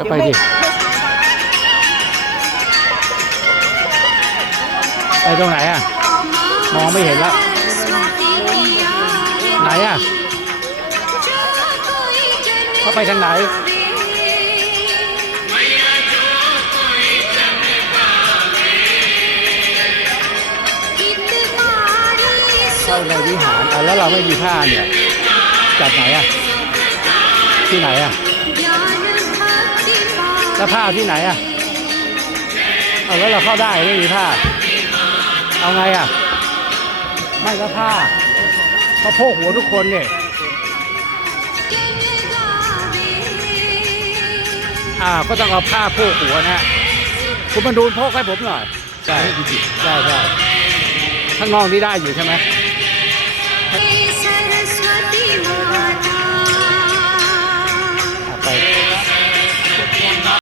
ก็ไปดิไปตรงไหนอ่ะมองไม่เห็นแล้วไหนอ่ะเขาไปทางไหนเข้าในวิหารแล้วเราไม่มีผ้าเนี่ยจัดไหนอ่ะที่ไหนอ่ะแล้วผ้าที่ไหนอ่ะแล้วเราเข้าได้ไม่มีผ้าเอาไงอ่ะไม่ก็ผ้าเขาโพกหัวทุกคนเนี่ยก็ต้องเอาผ้าโพกหัวนะคุณบรรดูโพกให้ผมหน่อยได้ได้ข้างนอกนี่ได้อยู่ใช่ไหม